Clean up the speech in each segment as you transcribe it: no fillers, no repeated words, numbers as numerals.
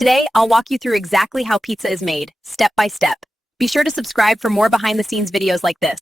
Today, I'll walk you through exactly how pizza is made, step by step. Be sure to subscribe for more behind-the-scenes videos like this.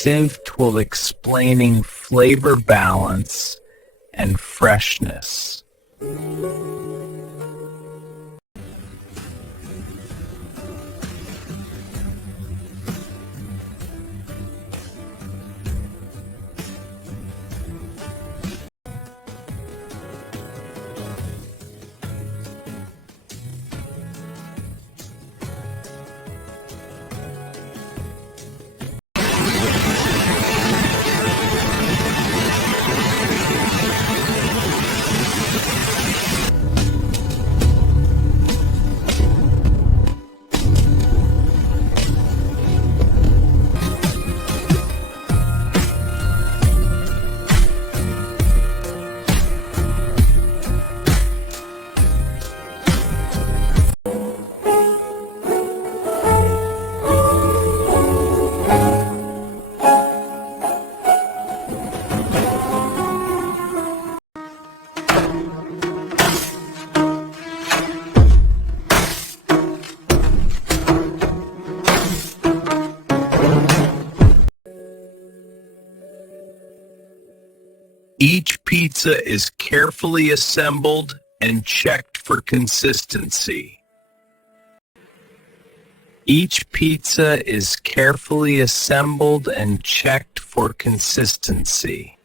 Conceived while explaining flavor balance and freshness. Each pizza is carefully assembled and checked for consistency. Each pizza is carefully assembled and checked for consistency.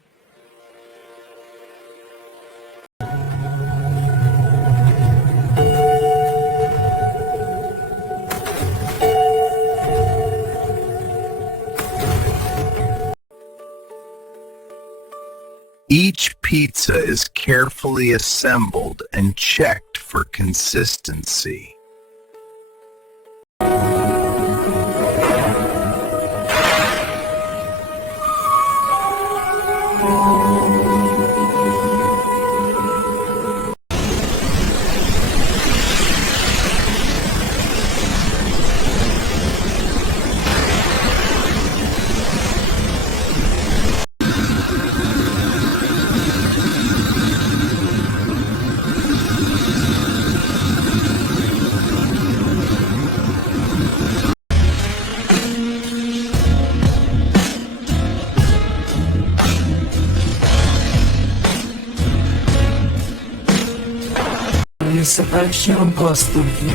Each pizza is carefully assembled and checked for consistency. Tak się postupnie.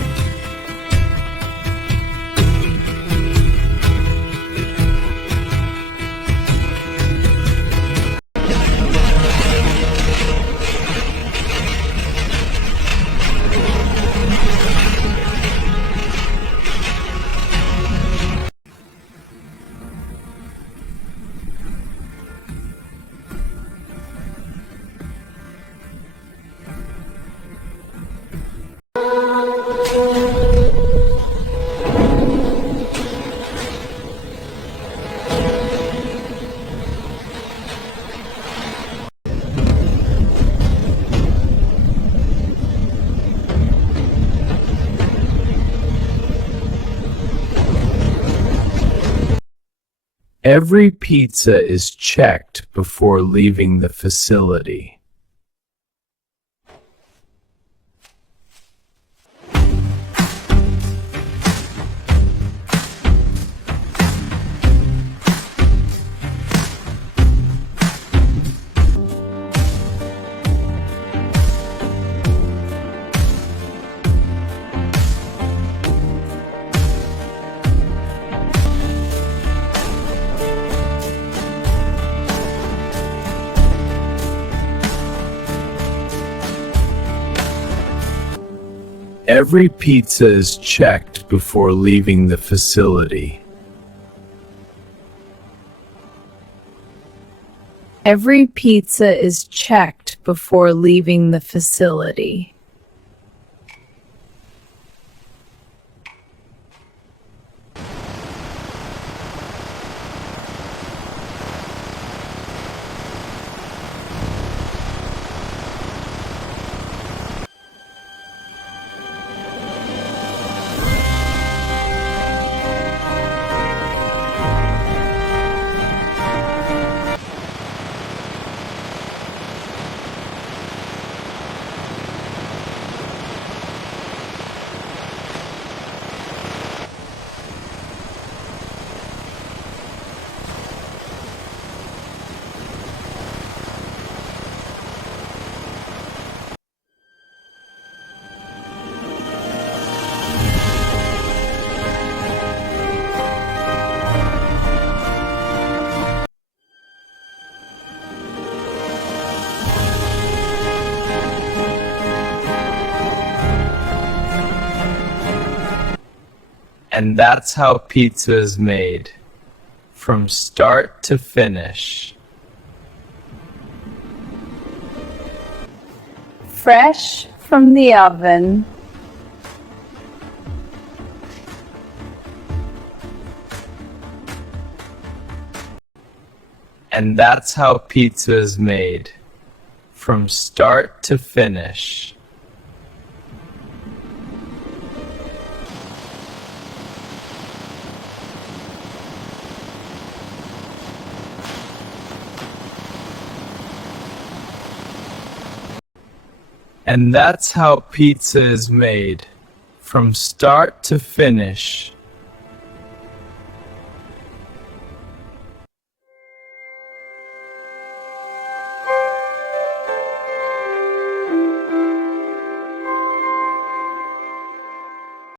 Every pizza is checked before leaving the facility. Every pizza is checked before leaving the facility. Every pizza is checked before leaving the facility. And that's how pizza is made, from start to finish. Fresh from the oven. And that's how pizza is made, from start to finish. And that's how pizza is made, from start to finish.